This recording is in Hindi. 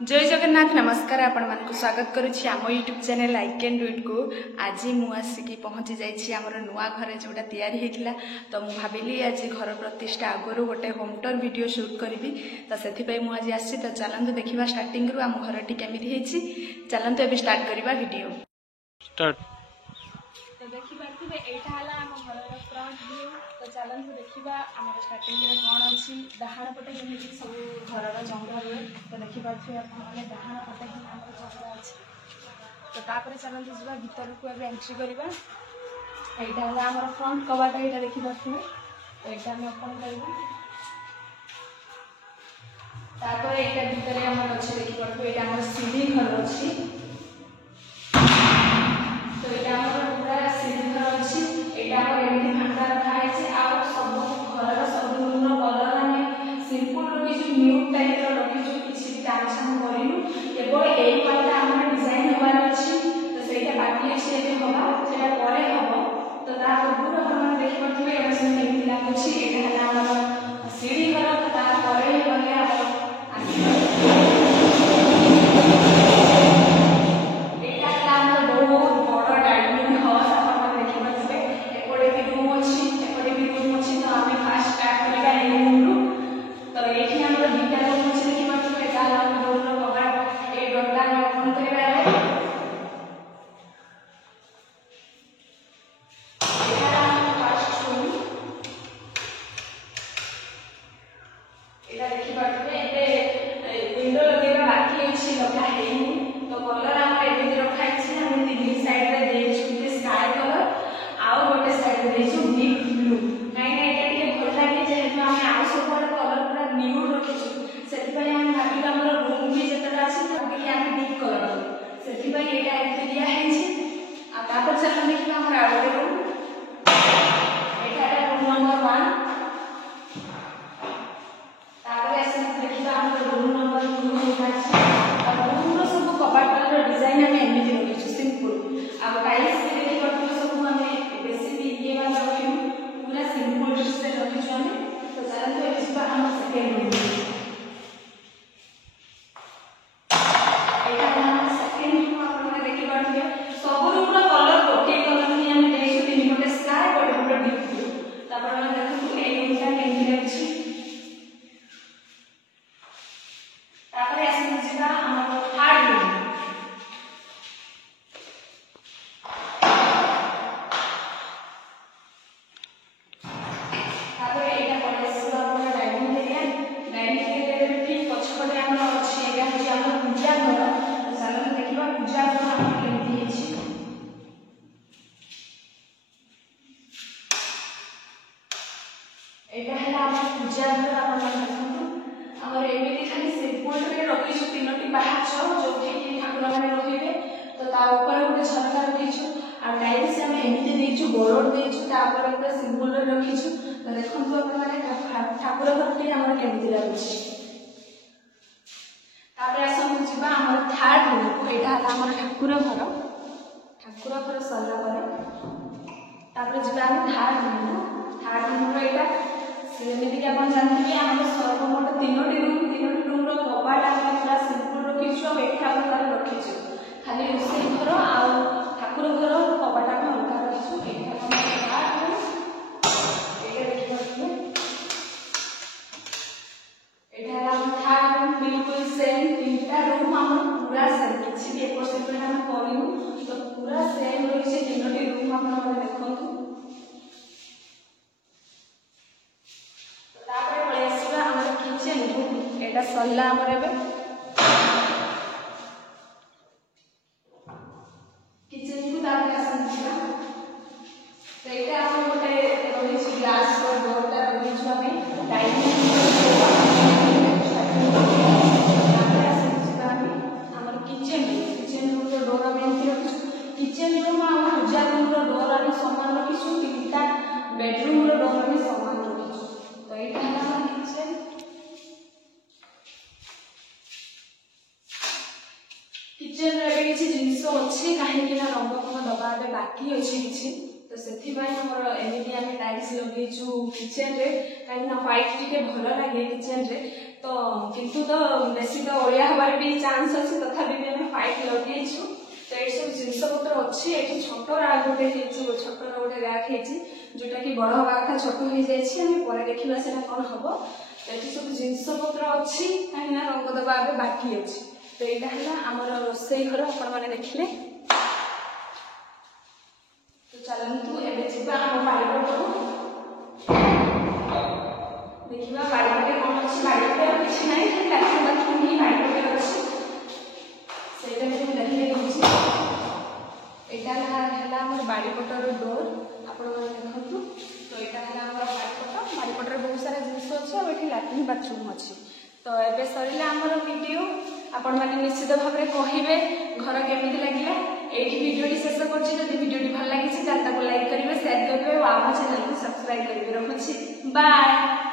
जय जगन्नाथ नमस्कार आपण मानक स्वागत करुछि आम YouTube channel like and do it को। आज मु आसिकी पहुँची जाइछि हमर नुआ घर जोटा तैयारी हेतिला। तो मु भाबिली आज घर प्रतिष्ठा आगरु गोटे होम टूर वीडियो शूट करी। तो सेथि पई मु आज आछि। तो चलंतु देखिबा स्टार्टिंग रु आम घरटी केमिति हेछि। चलंतु एबे स्टार्ट करिबा वीडियो स्टार्ट। तो देखि पाथिबे एटा हला आम घरर फ्रंट व्यू। तो चलंतु देखिबा हमर स्टार्टिंग रे कोन अछि। डाहाण पटे जेमिति सब घरर जंगल हुए। तो देखि पाथिबे आपण माने डाहाण पटे ही हमर जंगल अछि। तो तापरे चलंतु जिबा भीतर को एबे एंट्री करिबा। एटा हला हमर फ्रंट कबाट। एटा देखि पाथिबे। तो एटा हम ओपन करिबा। तापरे एटा भीतर हमर अछि देखि पाथिबे। एटा हमर सीढ़ी घर अछि। तो एटा हमर पूरा सीढ़ी घर अछि। एटा हमर एमि फांका रखा है। आ सब घर सब रूम रो कलर हमें सिंपल रखि जो न्यू टाइप रो रखि जो किछि भी ट्रांजिशन करिनु। केवल एई वाला हमर डिजाइन होबार अछि। तो सेटा बाकी अछि एते होबा सेटा परे होबो। तो ता पूरा हम देखि पथिबे एटा से केमि लागुछि। एटा हला हमर सीढ़ी घर। ता परे गले ठाकुर घरटी हमर केमिति लागुछि। तापर असम जिबा हमर थर्ड रूम को। एटा हला हमर ठाकुर घर सरला परे तापर जिबा हम थर्ड रूम रो। एटा सेमिति के अपन जानथिबे हमर सर्वमोट तीनोटी रूम रो कबाट हम पूरा सिंपल रखिछु। एटा प्रकार रखिछु। खाली रोषेई घर आ ठाकुर घर कबाट हम अलगा रखिछु। एटा हमर थर्ड रूम। एटा देखि पाथिबे बिल्कुल सेम तीनटा रूम हम पूरा सेम किछि भी एक सेपरेट हम करिनु। तो पूरा सेम रहिছে तीनोटी रूम हम देखंतु। तो तापर पळे आसीबा हमर किचन रूम। एटा सल्ला हमर एबे किचन को तापर आसीबा। तो एटा हम गोटे रहिछि ग्लास और डोरटा रहिछु हमें डाइनिंग किचन रूम आ पूजा रूम रो डोर आनी समान रखिछु। तीनटा बेडरूम रो डोर आनी समान रखिछु। तो एटा हमर किचन। किचन रे किछि जिंस अछि काहे कि ना रंग कोन दबा बे बाकी अछि किछि। तो सेथि भाई हमर एमिति आमे टाइल्स लगेछु किचन रे काहे ना व्हाइट टिके भलो लागे किचन रे। तो किंतु तो बेसी तो ओडिया हबार भी चांस अच्छे तथापि भी आम पाइप लगेइछु तो ये सब जिनस पत्र अच्छी ये छोट रैक गोटे छोट गोटे रैक जोटा कि बड़ हवा कथा छोट हो जाए देखा से कौन हम ये सब जिनस पत्र अच्छी कहीं रंग दबा बाकी अच्छी तो यहाँ है आमर रोसई घर आपण मैंने देखिले तो चलतु एवं जा आम बाड़ीपट देखा बाड़ीपटे कौन अच्छी बाड़ीपटे किसी ना खाली लाट्रिन बाथरूम ही बाड़ीपटे अच्छी से देखिए यहाँ है आम बाड़ीपटर डोर आपण देखु तो यहाँ है आम बाड़ीपट बाड़ीपटर बहुत सारा जिन अच्छे और ये लाट्रिन बाथरूम अच्छी तो ये सर आमर वीडियो आपण मैंने निश्चित भाव में कहे घर केमी लगे ये भिडियो शेष कर भिडियो भल लगी लाइक करेंगे शेयर करेंगे और आम चैनल को सब्सक्राइब करेंगे रखुच्छी बाय।